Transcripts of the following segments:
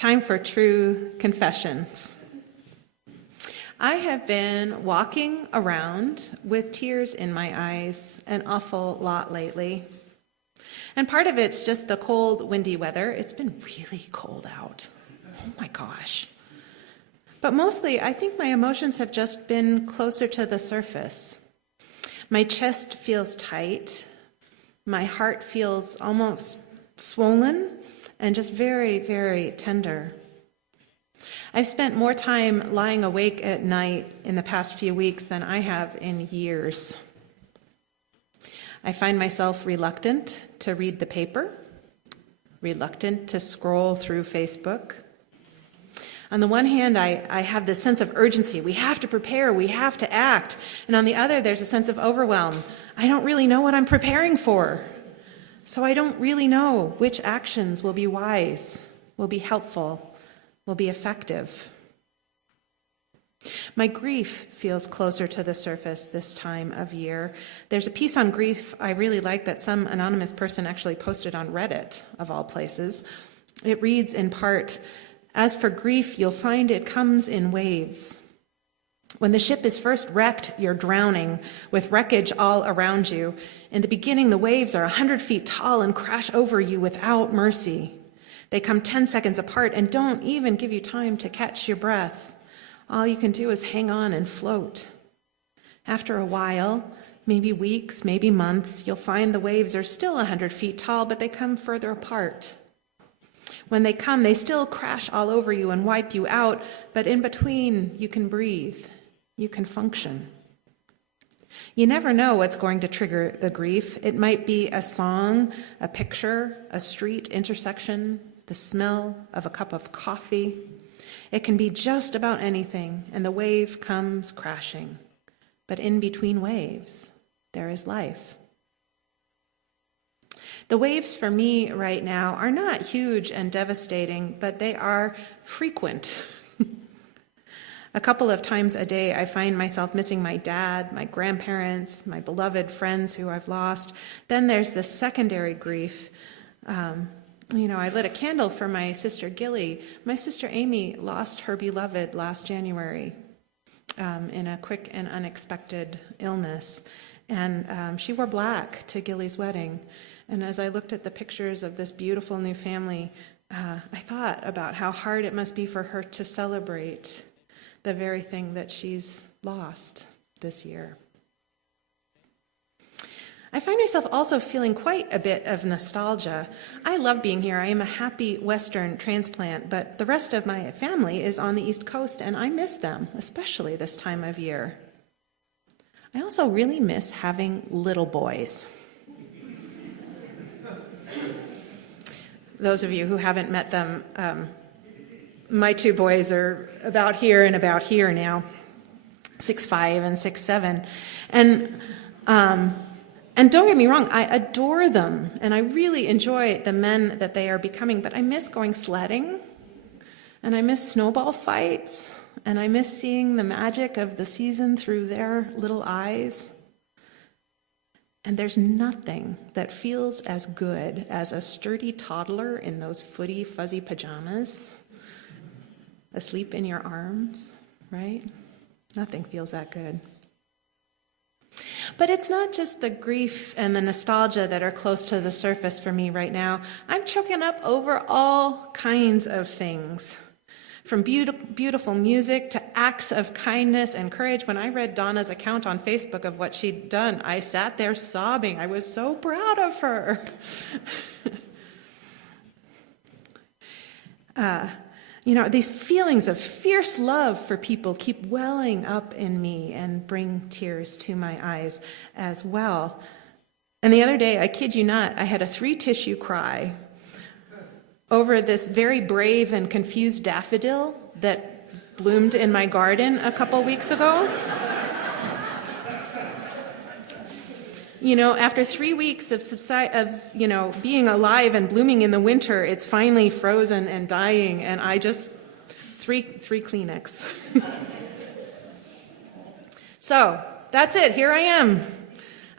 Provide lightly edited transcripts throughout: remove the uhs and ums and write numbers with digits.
Time for true confessions. I have been walking around with tears in my eyes an awful lot lately. And part of it's just the cold, windy weather. It's been really cold out. Oh my gosh. But mostly, I think my emotions have just been closer to the surface. My chest feels tight. My heart feels almost swollen and just very, very tender. I've spent more time lying awake at night in the past few weeks than I have in years. I find myself reluctant to read the paper, reluctant to scroll through Facebook. On the one hand, I have this sense of urgency. We have to prepare, we have to act. And on the other, there's a sense of overwhelm. I don't really know what I'm preparing for. So I don't really know which actions will be wise, will be helpful, will be effective. My grief feels closer to the surface this time of year. There's a piece on grief I really like that some anonymous person actually posted on Reddit, of all places. It reads in part, "As for grief, you'll find it comes in waves. When the ship is first wrecked, you're drowning, with wreckage all around you. In the beginning, the waves are 100 feet tall and crash over you without mercy. They come 10 seconds apart and don't even give you time to catch your breath. All you can do is hang on and float. After a while, maybe weeks, maybe months, you'll find the waves are still 100 feet tall, but they come further apart. When they come, they still crash all over you and wipe you out, but in between, you can breathe. You can function. You never know what's going to trigger the grief. It might be a song, a picture, a street intersection, the smell of a cup of coffee. It can be just about anything, and the wave comes crashing. But in between waves, there is life. The waves for me right now are not huge and devastating, but they are frequent. A couple of times a day, I find myself missing my dad, my grandparents, my beloved friends who I've lost. Then there's the secondary grief. I lit a candle for my sister Gilly. My sister Amy lost her beloved last January in a quick and unexpected illness. And she wore black to Gilly's wedding. And as I looked at the pictures of this beautiful new family, I thought about how hard it must be for her to celebrate the very thing that she's lost this year. I find myself also feeling quite a bit of nostalgia. I love being here. I am a happy Western transplant, but the rest of my family is on the East Coast, and I miss them, especially this time of year. I also really miss having little boys. Those of you who haven't met them, my two boys are about here now, 6'5" and 6'7". And don't get me wrong, I adore them, and I really enjoy the men that they are becoming, but I miss going sledding, and I miss snowball fights, and I miss seeing the magic of the season through their little eyes. And there's nothing that feels as good as a sturdy toddler in those footy, fuzzy pajamas, asleep in your arms, right? Nothing feels that good. But it's not just the grief and the nostalgia that are close to the surface for me right now. I'm choking up over all kinds of things, from beautiful music to acts of kindness and courage. When I read Donna's account on Facebook of what she'd done, I sat there sobbing. I was so proud of her. These feelings of fierce love for people keep welling up in me and bring tears to my eyes as well. And the other day, I kid you not, I had a 3-tissue cry over this very brave and confused daffodil that bloomed in my garden a couple weeks ago. After 3 weeks of being alive and blooming in the winter, it's finally frozen and dying, and I just three Kleenex. So that's it. Here I am.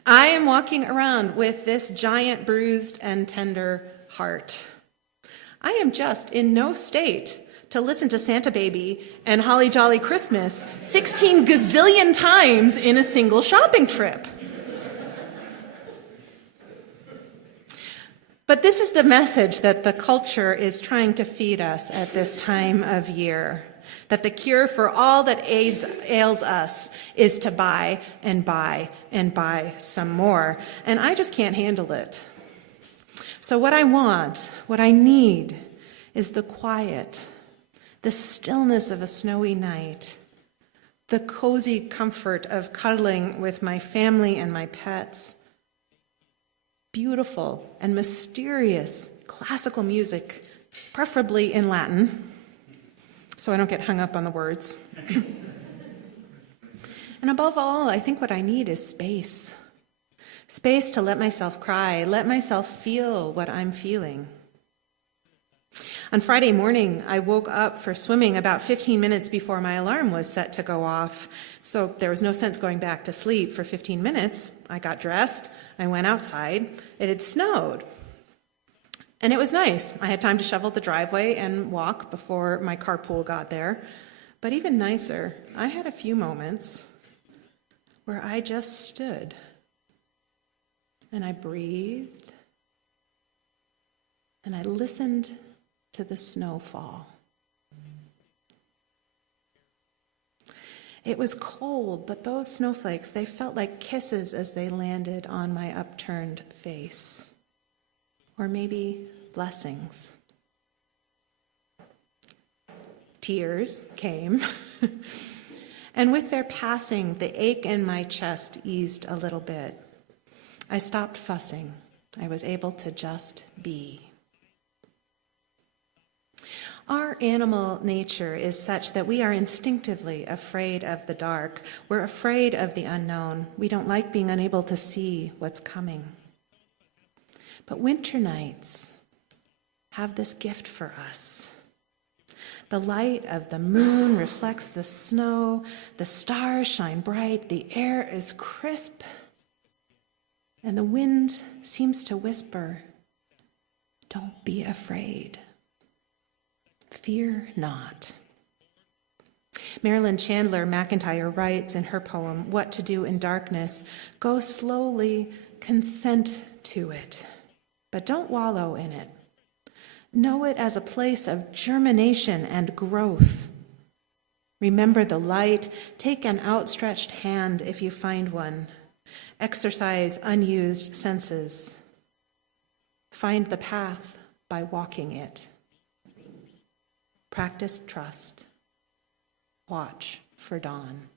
I am walking around with this giant bruised and tender heart. I am just in no state to listen to Santa Baby and Holly Jolly Christmas 16 gazillion times in a single shopping trip. But this is the message that the culture is trying to feed us at this time of year, that the cure for all that ails us is to buy and buy and buy some more. And I just can't handle it. So what I want, what I need, is the quiet, the stillness of a snowy night, the cozy comfort of cuddling with my family and my pets, beautiful and mysterious classical music, preferably in Latin, so I don't get hung up on the words. And above all, I think what I need is space. Space to let myself cry, let myself feel what I'm feeling. On Friday morning, I woke up for swimming about 15 minutes before my alarm was set to go off. So there was no sense going back to sleep for 15 minutes. I got dressed, I went outside. It had snowed. And it was nice. I had time to shovel the driveway and walk before my carpool got there. But even nicer, I had a few moments where I just stood and I breathed and I listened to the snowfall. It was cold, but those snowflakes, they felt like kisses as they landed on my upturned face. Or maybe blessings. Tears came. And with their passing, the ache in my chest eased a little bit. I stopped fussing. I was able to just be. Our animal nature is such that we are instinctively afraid of the dark. We're afraid of the unknown. We don't like being unable to see what's coming. But winter nights have this gift for us. The light of the moon reflects the snow, the stars shine bright, the air is crisp, and the wind seems to whisper, "Don't be afraid. Fear not." Marilyn Chandler McIntyre writes in her poem, "What to Do in Darkness," "Go slowly, consent to it, but don't wallow in it. Know it as a place of germination and growth. Remember the light. Take an outstretched hand if you find one. Exercise unused senses. Find the path by walking it. Practice trust. Watch for dawn."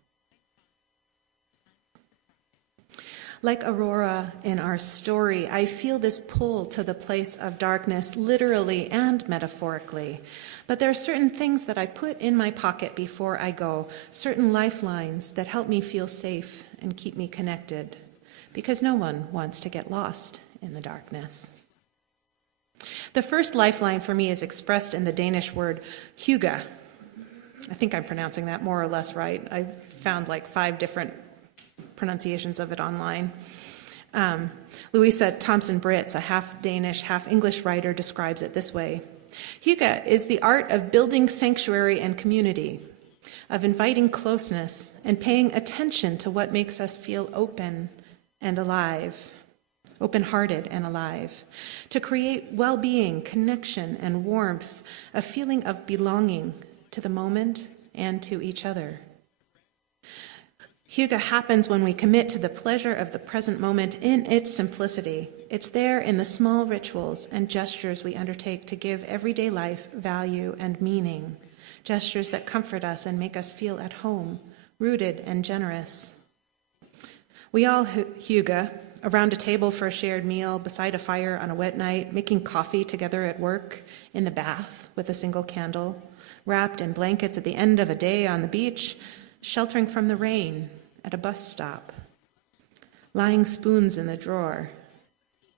Like Aurora in our story, I feel this pull to the place of darkness, literally and metaphorically. But there are certain things that I put in my pocket before I go, certain lifelines that help me feel safe and keep me connected, because no one wants to get lost in the darkness. The first lifeline for me is expressed in the Danish word hygge. I think I'm pronouncing that more or less right. I found like 5 different pronunciations of it online. Louisa Thompson-Britz, a half-Danish, half-English writer, describes it this way. Hygge is the art of building sanctuary and community, of inviting closeness and paying attention to what makes us feel open and alive, open-hearted and alive, to create well-being, connection, and warmth, a feeling of belonging to the moment and to each other. Hygge happens when we commit to the pleasure of the present moment in its simplicity. It's there in the small rituals and gestures we undertake to give everyday life value and meaning, gestures that comfort us and make us feel at home, rooted and generous. We all hygge around a table for a shared meal, beside a fire on a wet night, making coffee together at work, in the bath with a single candle, wrapped in blankets at the end of a day on the beach, sheltering from the rain at a bus stop, lying spoons in the drawer,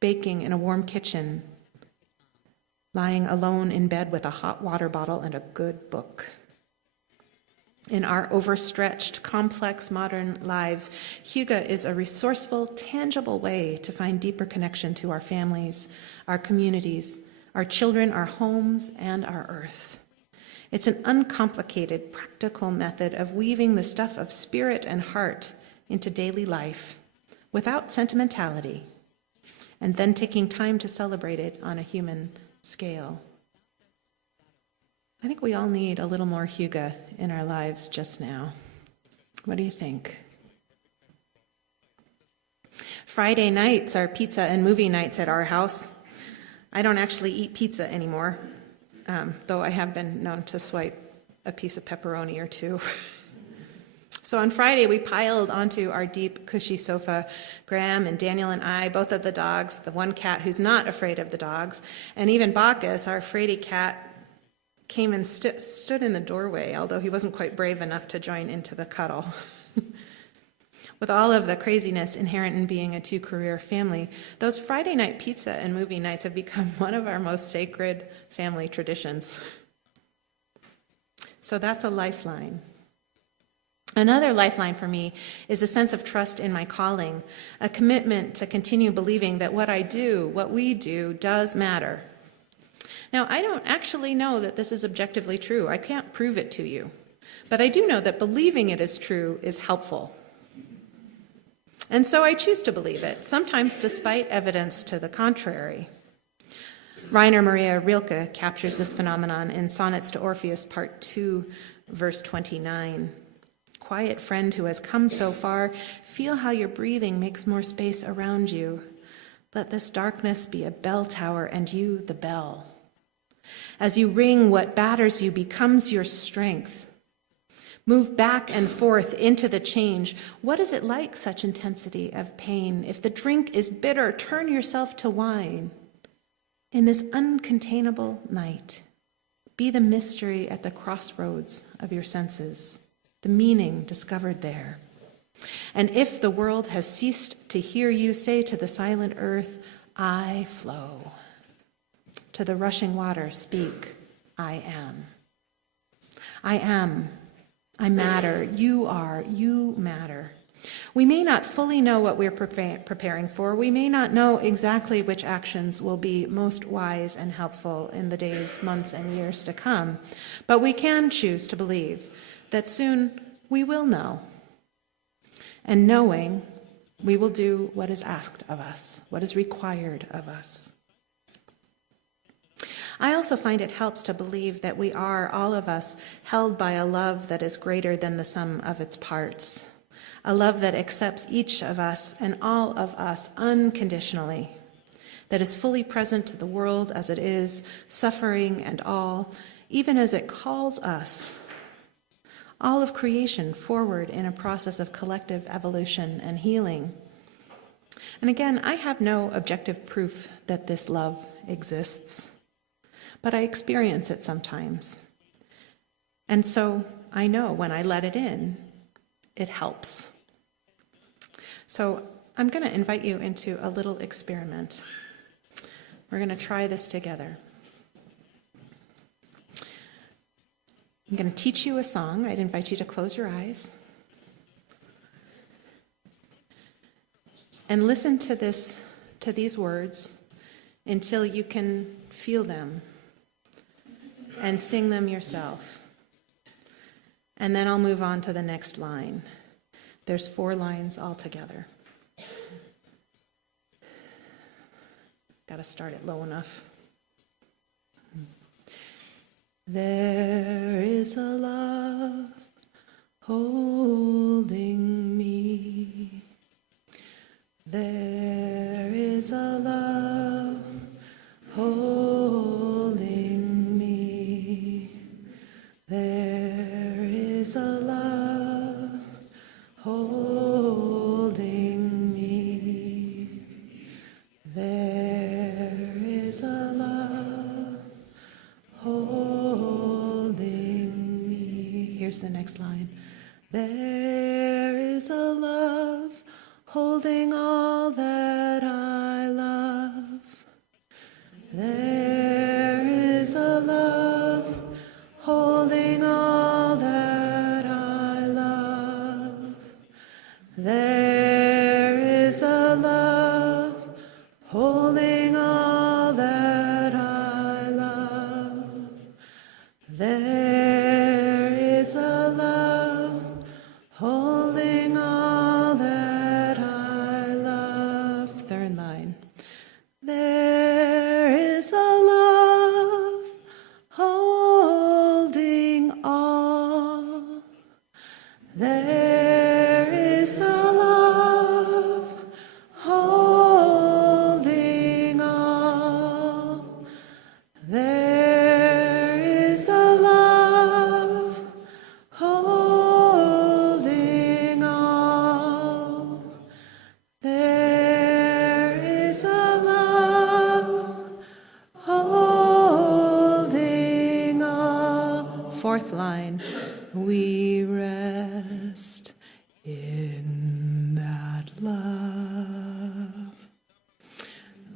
baking in a warm kitchen, lying alone in bed with a hot water bottle and a good book. In our overstretched, complex modern lives, hygge is a resourceful, tangible way to find deeper connection to our families, our communities, our children, our homes, and our earth. It's an uncomplicated, practical method of weaving the stuff of spirit and heart into daily life without sentimentality, and then taking time to celebrate it on a human scale. I think we all need a little more hygge in our lives just now. What do you think? Friday nights are pizza and movie nights at our house. I don't actually eat pizza anymore, though I have been known to swipe a piece of pepperoni or two. So on Friday, we piled onto our deep, cushy sofa. Graham and Daniel and I, both of the dogs, the one cat who's not afraid of the dogs, and even Bacchus, our fraidy cat, came and stood in the doorway, although he wasn't quite brave enough to join into the cuddle. With all of the craziness inherent in being a two-career family, those Friday night pizza and movie nights have become one of our most sacred family traditions. So that's a lifeline. Another lifeline for me is a sense of trust in my calling, a commitment to continue believing that what I do, what we do, does matter. Now, I don't actually know that this is objectively true. I can't prove it to you. But I do know that believing it is true is helpful. And so I choose to believe it, sometimes despite evidence to the contrary. Rainer Maria Rilke captures this phenomenon in Sonnets to Orpheus, Part 2, verse 29. Quiet friend who has come so far, feel how your breathing makes more space around you. Let this darkness be a bell tower and you the bell. As you ring, what batters you becomes your strength. Move back and forth into the change. What is it like, such intensity of pain? If the drink is bitter, turn yourself to wine. In this uncontainable night, be the mystery at the crossroads of your senses, the meaning discovered there. And if the world has ceased to hear you, say to the silent earth, I flow. To the rushing water, speak, I am. I am. I matter. You are. You matter. We may not fully know what we're preparing for. We may not know exactly which actions will be most wise and helpful in the days, months, and years to come. But we can choose to believe that soon we will know. And knowing, we will do what is asked of us, what is required of us. I also find it helps to believe that we are, all of us, held by a love that is greater than the sum of its parts, a love that accepts each of us and all of us unconditionally, that is fully present to the world as it is, suffering and all, even as it calls us, all of creation, forward in a process of collective evolution and healing. And again, I have no objective proof that this love exists, but I experience it sometimes. And so I know when I let it in, it helps. So I'm going to invite you into a little experiment. We're going to try this together. I'm going to teach you a song. I'd invite you to close your eyes and listen to these words until you can feel them and sing them yourself. And then I'll move on to the next line. There's 4 lines altogether. Got to start it low enough. There is a love holding me. There is a love holding me. There is a love holding me. There is a love holding me. Here's the next line. There is a love holding all that I love. There is a love holding all that I love. There is a love holding all that I There is a love holding all that I love. Third line. There is a love holding all. There is a love holding all. There is a love holding all. There is a love holding all. Fourth line. We rest in that love.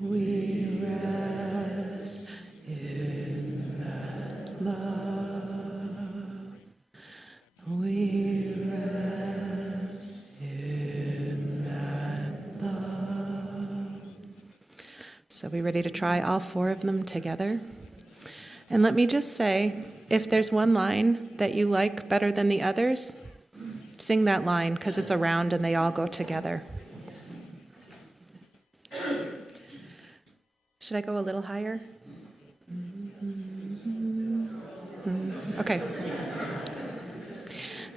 We rest in that love. We rest in that love. So we ready to try all four of them together? And let me just say, if there's one line that you like better than the others, sing that line because it's a round and they all go together. Should I go a little higher? Okay.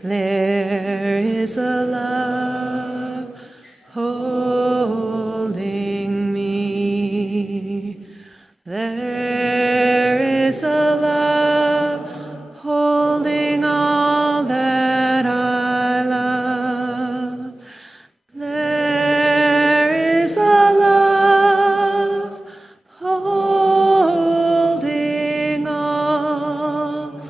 There is a love holding me. There is a love holding all that I love. There is a love holding all.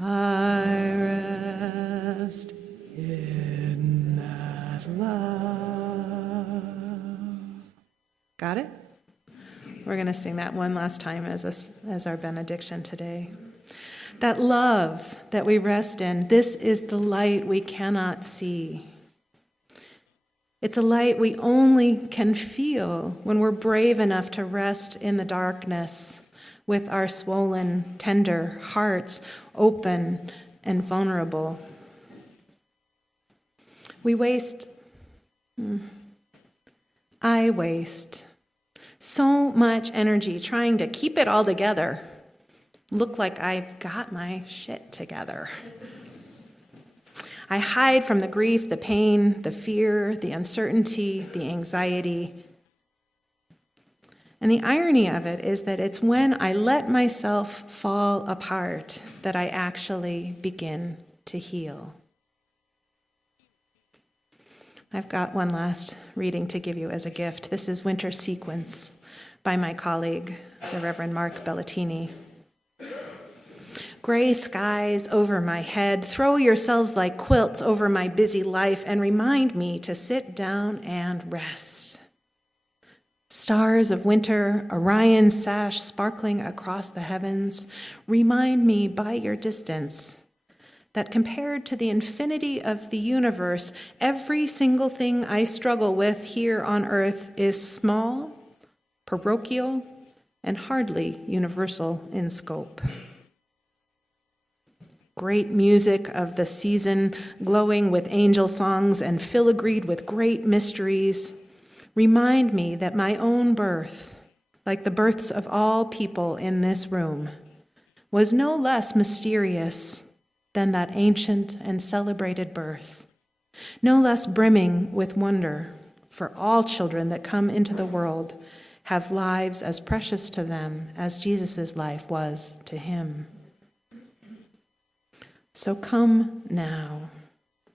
I rest in that love. Got it? We're going to sing that one last time as our benediction today. That love that we rest in, this is the light we cannot see. It's a light we only can feel when we're brave enough to rest in the darkness with our swollen, tender hearts open and vulnerable. I waste so much energy trying to keep it all together, look like I've got my shit together. I hide from the grief, the pain, the fear, the uncertainty, the anxiety. And the irony of it is that it's when I let myself fall apart that I actually begin to heal. I've got one last reading to give you as a gift. This is Winter Sequence by my colleague, the Reverend Mark Bellatini. Gray skies over my head, throw yourselves like quilts over my busy life and remind me to sit down and rest. Stars of winter, Orion's sash sparkling across the heavens, remind me by your distance that compared to the infinity of the universe, every single thing I struggle with here on earth is small, parochial, and hardly universal in scope. Great music of the season, glowing with angel songs and filigreed with great mysteries, remind me that my own birth, like the births of all people in this room, was no less mysterious than that ancient and celebrated birth, no less brimming with wonder, for all children that come into the world have lives as precious to them as Jesus' life was to him. So come now,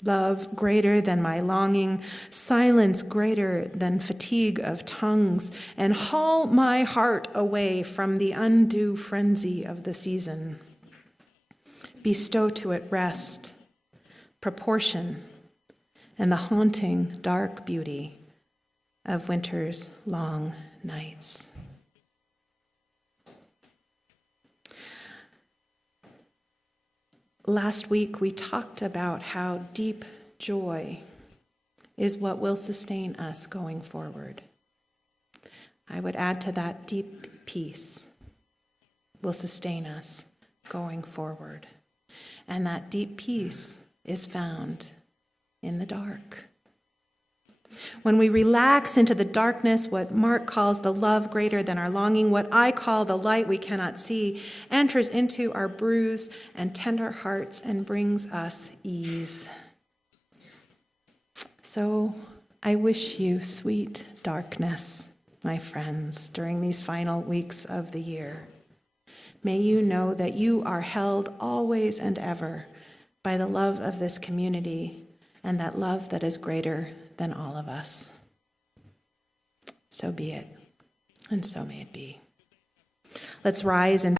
love greater than my longing, silence greater than fatigue of tongues, and haul my heart away from the undue frenzy of the season. Bestow to it rest, proportion, and the haunting dark beauty of winter's long nights. Last week we talked about how deep joy is what will sustain us going forward. I would add to that deep peace will sustain us going forward. And that deep peace is found in the dark. When we relax into the darkness, what Mark calls the love greater than our longing, what I call the light we cannot see, enters into our bruised and tender hearts and brings us ease. So I wish you sweet darkness, my friends, during these final weeks of the year. May you know that you are held always and ever by the love of this community and that love that is greater than all of us. So be it, and so may it be. Let's rise and